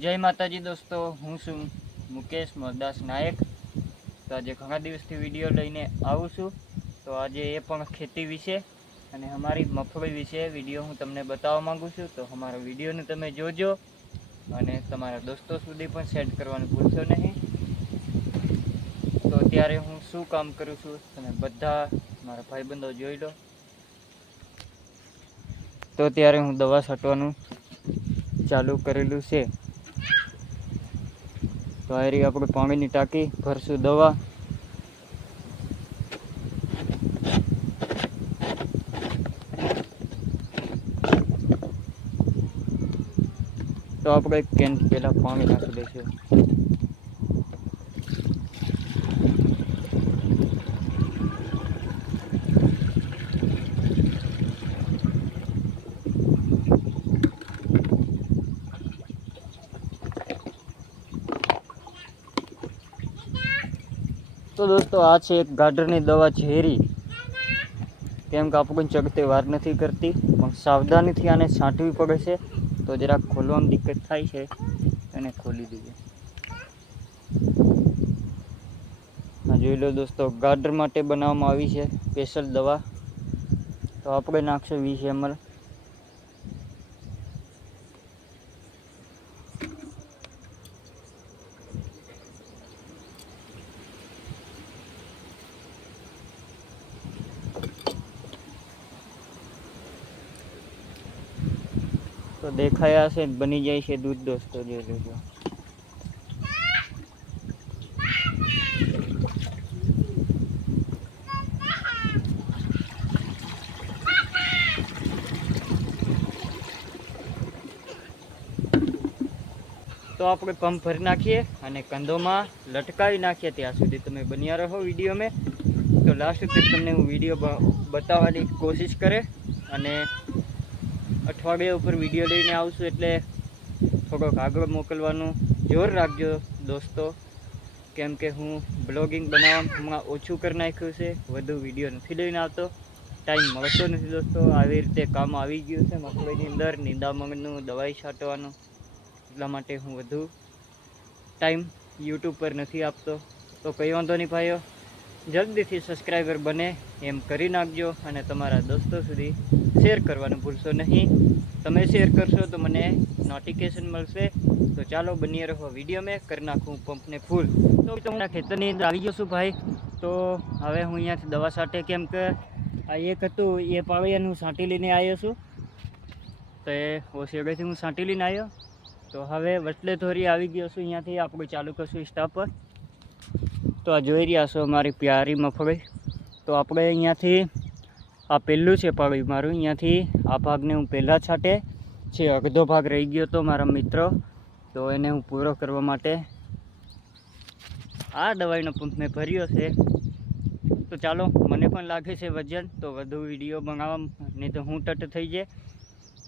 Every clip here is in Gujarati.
जय माताजी दोस्तों, हूँ छू मुकेश मोरदास नायक। तो आज घणा दिवसथी विडियो लईने आવું છું। तो आज ए पण खेती विषे अने हमारी मगफળી विषे विडियो हूँ तमने बताववा मांगू छूँ। तो हमारा विडियोने तमे जोजो अने तमारा दोस्तों सुधी पण शेर करवानुं भूलशो नहीं। तो अत्यारे हूँ शुं काम करूँ छूं तमे बधा मारा भाईबंधो जोई लो। तो अत्यारे हूँ दवा छांटवानुं चालू करेलू छे। तो आ रही अपने पानी की टाँकी भरशू दवा। तो आप एक केन पहला पानी नाखी देशो। तो दोस्तों आ छे एक गाडरनी दवा झेरी, केम के आपको चगते वार नहीं करती पण सावधानी थी आने छांटवी पड़े छे। तो जरा खोलवामां दिक्कत थाय छे, एने खोली दीजिए। हाँ जोई लो दोस्तों, गाडर माटे बनाववामां आवी छे स्पेशल दवा। तो आपणे नाखशो 20 ml। तो देखाया से बनी जाए छे दूध दोस्तों, जोई लेजो। तो आपणे पंप भरी नाखीए अने कंधोमां लटकावी नाखीए। त्यां सुधी तमे बन्या रहो विडियो में। तो लास्ट तक तमने हूँ विडियो बताववानी कोशिश करे अने अठवाडिया उपर विडियो लईने आवशुं एटले थोड़ोक आगळ मोकलवानुं जोर राखजो दोस्तों। केम के हूँ ब्लॉगिंग बनाववामां ओछुं कर नाख्युं छे, वधु विडियो नथी लईने आवतो, टाइम मळतो नथी दोस्तों। आवी रीते काम आवी गयुं छे मगफळीनी अंदर, निंदामणनुं दवाई छांटवानुं, એટલા માટે હું વધુ ટાઈમ યુટ્યુબ પર નથી આપતો। તો કંઈ વાંધો નહીં ભાઈઓ, જલ્દીથી સબસ્ક્રાઈબર બને એમ કરી નાખજો અને તમારા દોસ્તો સુધી શેર કરવાનું ભૂલશો નહીં। તમે શેર કરશો તો મને નોટિફિકેશન મળશે। તો ચાલો બની રહો વિડીયો में કરી નાખું પંપને ફૂલ। તો હું ખેતરની અંદર આવી ગયો છું ભાઈ। તો હવે હું અહીંયાથી દવા છાંટે, કેમ કે આ એક હતું એ પાળિયાને હું છાંટી લઈને આવ્યો છું। તો એ ઓશેડેથી હું છાંટી લઈને આવ્યો। तो हवे वटले थोड़ी आई गयो छूँ, अहींया थी आपणे चालू करशुं स्टॉप पर। तो आ जोई रह्या छो मारी प्यारी मगफળી। तो आपणे अहींयाथी आ पहेलुं छे पाळियुं मारुं, अहींयाथी आ भागने हूँ पहेला छांटे छे। अर्धो भाग रही गयो तो मारा मित्रों, तो एने हूँ पूरो करवा माटे आ दवाईनो पंप में भर्यो छे। तो चालो, मने पण लागे छे वजन, तो वधु विडियो बनाववा नहीं तो हूँ टट थई जाय।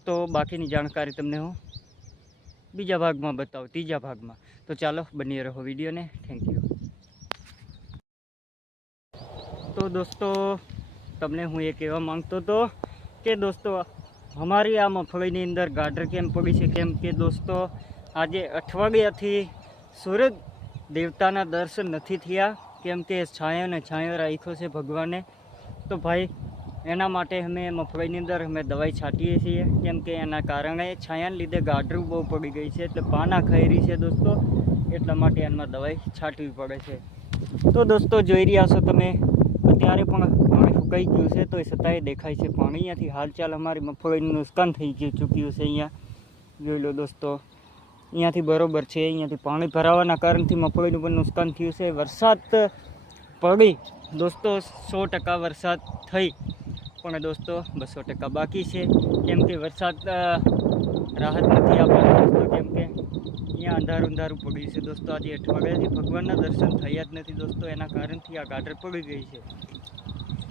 तो बाकीनी जाणकारी तमने हूँ बीजा भाग में बताओ, तीजा भाग में। तो चलो बनी रहो वीडियो ने। Thank you. तो दोस्तों तमने हूँ ये कहवा मांगतो तो कि दोस्तों हमारी आ मगफळीनी अंदर गाडर केम पड़ी है, केम के दोस्तों आज अठवाडियाथी सूरज देवताना दर्शन नहीं थया, केम के छायो ने छायो राख्यो छे भगवाने। तो भाई एना माटे अमे मगफळीनी अंदर अमे दवाई छांटीए छीए, केम के एना कारणे छायाने लीधे गाडरू बहु पड़ी गई है, एटले पाना खाई रही है दोस्तों, एटला माटे एमां दवाई छांटवी पड़े छे। तो दोस्तों जोई रह्या छो तमे, अत्यारे पण पाणी फूंकाई गयुं छे, तो छतांय देखाय छे पाणी। अहींयाथी हालचाल अमारी मगफळीनुं नुकसान थई चूक्युं छे। अहींया जोई लो दोस्तों, अहींयाथी बरोबर छे, अहींयाथी पाणी भरावाना कारणथी मगफळीनुं पण नुकसान थयुं छे। वरसाद पड़ी दोस्तों, 100% वरसाद थई, पण दोस्तों 200% बाकी है, केम के वरसाद राहत नहीं आपने दोस्तों, केम के अहींया अंधारू अंधारू पड़્યું છે दोस्तों। आज अठवाडियाथी भगवानना दर्शन थया ज नहीं दोस्तों, एना कारणथी आ गाडर पड़ी गई है।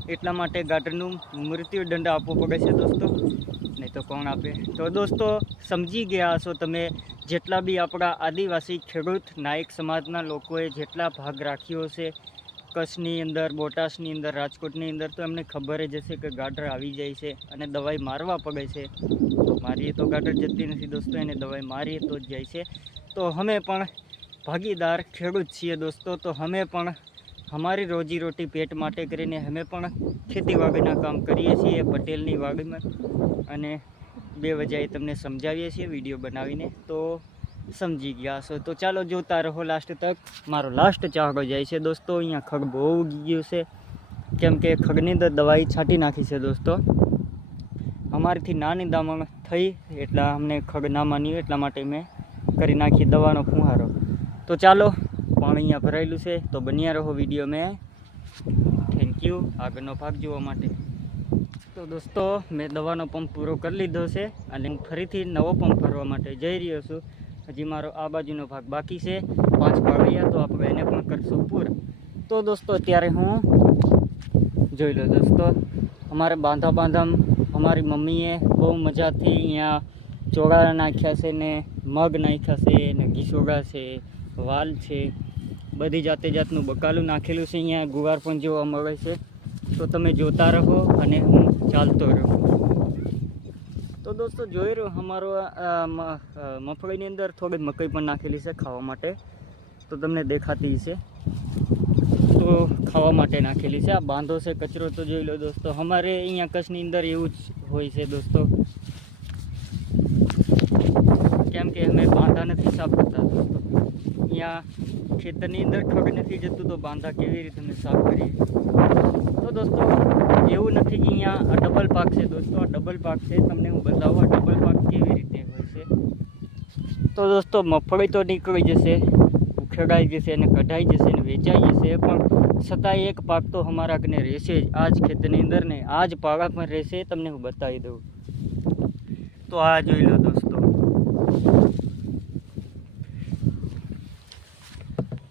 एटला माटे गाडरनुं मृत्युदंड आपवो पड़े छे दोस्तों, नहीं तो कोण आपे। तो दोस्तों समजी गया हशो तमे, जेटला बी आपणा आदिवासी खेडूत नायक समाजना लोकोए जेटला भाग राख्यो छे કચ્છની અંદર, બોટાદની અંદર, રાજકોટની અંદર તો એમને ખબર જ હશે કે ગાટર આવી જાય છે અને દવાઈ મારવા પડે છે. મારીએ તો ગાટર જતી નથી દોસ્તો, એને દવાઈ મારીએ તો જ જાય છે. તો અમે પણ ભાગીદાર ખેડૂત છીએ દોસ્તો. તો અમે પણ અમારી રોજીરોટી પેટ માટે કરીને અમે પણ ખેતીવાડીના કામ કરીએ છીએ પટેલની વાડીમાં, અને બે વજાએ તમને સમજાવીએ છીએ વિડીયો બનાવીને, તો સમજી ગયા હશો. તો ચાલો જોતા રહો લાસ્ટ તક. મારો લાસ્ટ ચાહકો જાય છે દોસ્તો. અહીંયા ખગ બહુ ઉગી ગયું છે, કેમ કે ખગની અંદર દવાઈ છાંટી નાખી છે દોસ્તો. અમારીથી નાની દામણ થઈ એટલા અમને ખગ ના માન્યું, એટલા માટે મેં કરી નાખી દવાનો ફુહારો. તો ચાલો, પાણી અહીંયા ભરાયેલું છે, તો બન્યા રહો વિડીયો મેં. થેન્ક યુ આગળનો ભાગ જોવા માટે. તો દોસ્તો મેં દવાનો પંપ પૂરો કરી લીધો છે અને હું ફરીથી નવો પંપ ભરવા માટે જઈ રહ્યો છું. હજી મારો આ બાજુનો ભાગ બાકી છે, 5 પાળિયા, તો આપણે એને પણ કરશું પૂરા. તો દોસ્તો અત્યારે હું જોઈ લો દોસ્તો, અમારે બાંધા અમારી મમ્મીએ બહુ મજાથી અહીંયા ચોળા નાખ્યા છે ને મગ નાખ્યા છે ને ઘીસોગા છે, વાલ છે, બધી જાતનું બકાલું નાખેલું છે. અહીંયા ગુવાર પણ જોવા મળે છે. તો તમે જોતા રહો અને હું ચાલતો રહું. તો દોસ્તો જોઈ રહ્યો અમારો મગફળીની અંદર થોડી મકાઈ પણ નાખેલી છે ખાવા માટે, તો તમને દેખાતી છે. તો ખાવા માટે નાખેલી છે. આ બાંધો છે કચરો, તો જોઈ લો દોસ્તો. અમારે અહીંયા કચ્છની અંદર એવું જ હોય છે દોસ્તો, કેમ કે અમે બાંધા નથી સાફ કરતા દોસ્તો. અહીંયા ખેતરની અંદર ખગ નથી જતું, તો બાંધા કેવી રીતે અમે સાફ કરીએ? તો દોસ્તો એવું નથી કે અહીંયા આ ડબલ પાક છે દોસ્તો, આ ડબલ પાક છે. તમને હું બતાવું આ ડબલ પાક કેવી રીતે હોય છે. તો દોસ્તો મગફળી તો નીકળી જશે, ઉખેડાઈ જશે અને કઢાઈ જશે અને વેચાઈ જશે, પણ છતાંય એક પાક તો અમારા કને રહેશે જ. આ જ ખેતરની અંદર ને આ જ પાકા પણ રહેશે, તમને હું બતાવી દઉં. તો આ જોઈ લો દોસ્તો.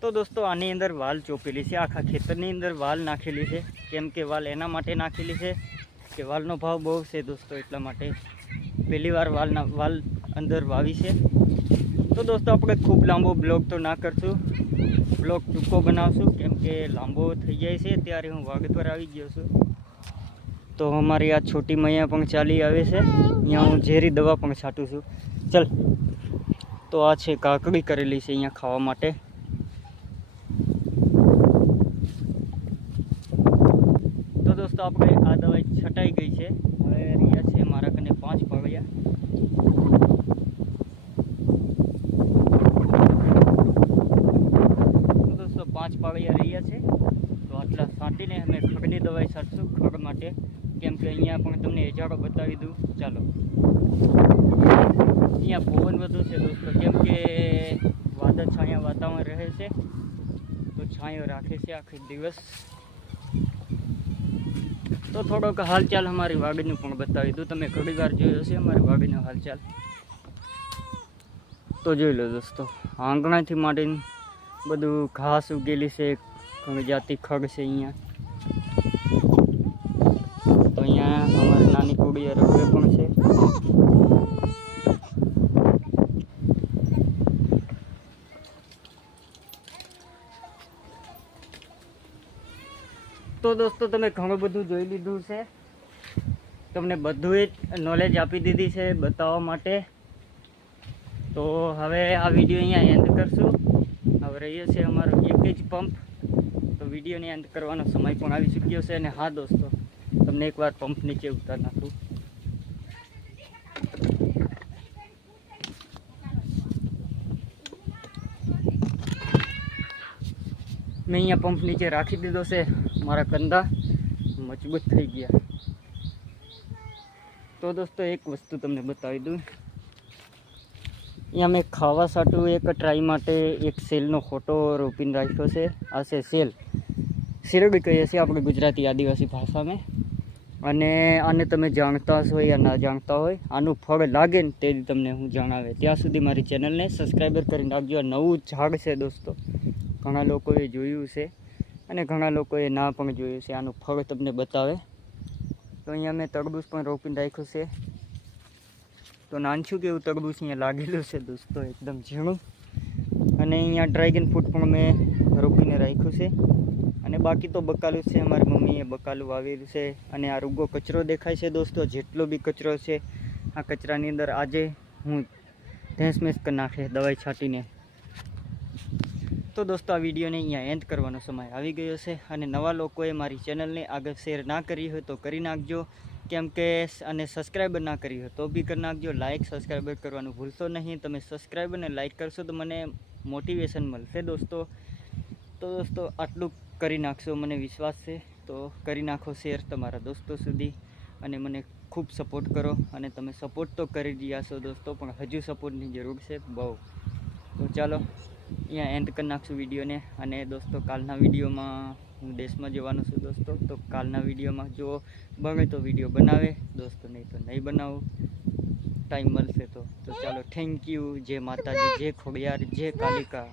તો દોસ્તો આની અંદર વાલ ચોપેલી છે, આખા ખેતરની અંદર વાલ નાખેલી છે. કેમ કે વાલ એના માટે નાખેલી છે કે વાલનો ભાવ બહુ છે દોસ્તો, એટલા માટે પહેલી વાર વાલ અંદર વાવી છે. તો દોસ્તો આપણે ખૂબ લાંબો બ્લોગ તો ના કરશું, બ્લોગ ટૂંકો બનાવશું, કેમ કે લાંબો થઈ જાય છે. ત્યારે હું વાડી પર આવી ગયો છું. તો અમારી આ છોટી મૈયા પણ ચાલી આવે છે. અહીંયા હું ઝેરી દવા પણ છાંટું છું. ચલ, તો આ છે કાકડી કરેલી છે અહીંયા ખાવા માટે. તો દોસ્તો આપણે આ દવાઈ છટાઈ ગઈ છે. હવે રહ્યા છે મારા કને 5 પાળિયા. તો દોસ્તો 5 પાળિયા રહ્યા છે. તો આટલા છાંટીને અમે ખગની દવાઈ છાંટશું ખગ માટે, કેમ કે અહીંયા પણ તમને એજાડો બતાવી દઉં. ચાલો, અહીંયા પવન વધુ છે દોસ્તો, કેમ કે વાદળ છાયા વાતાવરણ રહે છે, તો છાંયો રાખે છે આખો દિવસ. તો થોડોક હાલચાલ અમારી વાડીનું પણ બતાવી દઉં. તમે ઘણી વાર જોયો હશે અમારી વાડીનો હાલચાલ, તો જોઈ લો દોસ્તો. આંગણાથી માંડીને બધું ઘાસ ઉગેલી છે, ઘણી જાતિ ખગ છે અહીંયા. તો અહીંયા અમારી નાની કુડીયા રવે પણ છે. તો દોસ્તો તમે ઘણું બધું જોઈ લીધું છે, તમને બધું જ નોલેજ આપી દીધી છે બતાવવા માટે. તો હવે આ વિડીયો અહીંયા એન્ડ કરશું. હવે રહીએ છે અમારો એક જ પંપ, તો વિડીયોને એન્ડ કરવાનો સમય પણ આવી ચૂક્યો છે. અને હા દોસ્તો, તમને એકવાર પંપ નીચે ઉતાર નાખું. મેં અહીંયા પંપ નીચે રાખી દીધો છે, મારા કંદા મજબૂત થઈ ગયા. તો દોસ્તો એક વસ્તુ તમને બતાવી દઉં. અહીંયા મેં ખાવા સાટું એક ટ્રાય માટે એક સેલનો ફોટો રોપીને રાખ્યો છે. આ છે સેલ, શેરડી કહીએ છીએ આપણે ગુજરાતી આદિવાસી ભાષામાં. અને આને તમે જાણતા હશો યા ના જાણતા હોય, આનું ફળ લાગે ને તે તમને હું જણાવે. ત્યાં સુધી મારી ચેનલને સબસ્ક્રાઈબર કરી નાખજો. આ નવું ઝાડ છે દોસ્તો, ઘણા લોકોએ જોયું છે અને ઘણા લોકોએ ના પણ જોયું છે. આનું ફળ તમને બતાવે. તો અહીંયા મેં તરબૂચ પણ રોપીને રાખ્યું છે. તો નાનછું કેવું તરબૂચ અહીંયા લાગેલું છે દોસ્તો, એકદમ ઝીણું. અને અહીંયા ડ્રેગન ફ્રૂટ પણ મેં રોપીને રાખ્યું છે. અને બાકી તો બકાલું છે, અમારી મમ્મીએ બકાલું વાવેલું છે. અને આ રૂગો કચરો દેખાય છે દોસ્તો, જેટલો બી કચરો છે આ કચરાની અંદર આજે હું ધેંસમેસ કરી નાખે દવાઈ છાંટીને. તો દોસ્તો આ વિડીયોને અહીંયા એન્ડ કરવાનો સમય આવી ગયો છે. અને નવા લોકોએ મારી ચેનલને આગળ શેર ના કરી હોય તો કરી નાખજો, કેમ કે અને સબસ્ક્રાઈબર ના કરી હોય તો બી કરી નાખજો. લાઇક સબસ્ક્રાઈબર કરવાનું ભૂલશો નહીં. તમે સબસ્ક્રાઈબ અને લાઇક કરશો તો મને મોટિવેશન મળશે દોસ્તો. તો દોસ્તો આટલું કરી નાખશો, મને વિશ્વાસ છે. તો કરી નાખો શેર તમારા દોસ્તો સુધી અને મને ખૂબ સપોર્ટ કરો. અને તમે સપોર્ટ તો કરી રહ્યા છો દોસ્તો, પણ હજુ સપોર્ટની જરૂર છે બહુ. તો ચાલો અહીંયા એન્ડ કરી નાખશું વિડીયોને. અને દોસ્તો કાલના વિડીયોમાં હું દેશમાં જવાનો છું દોસ્તો, તો કાલના વિડીયોમાં જો બને તો વિડીયો બનાવે દોસ્તો, નહીં તો નહીં બનાવું, ટાઈમ મળશે તો. ચાલો થેન્ક યુ. જય માતાજી, જય ખોડિયાર, જય કાલિકા.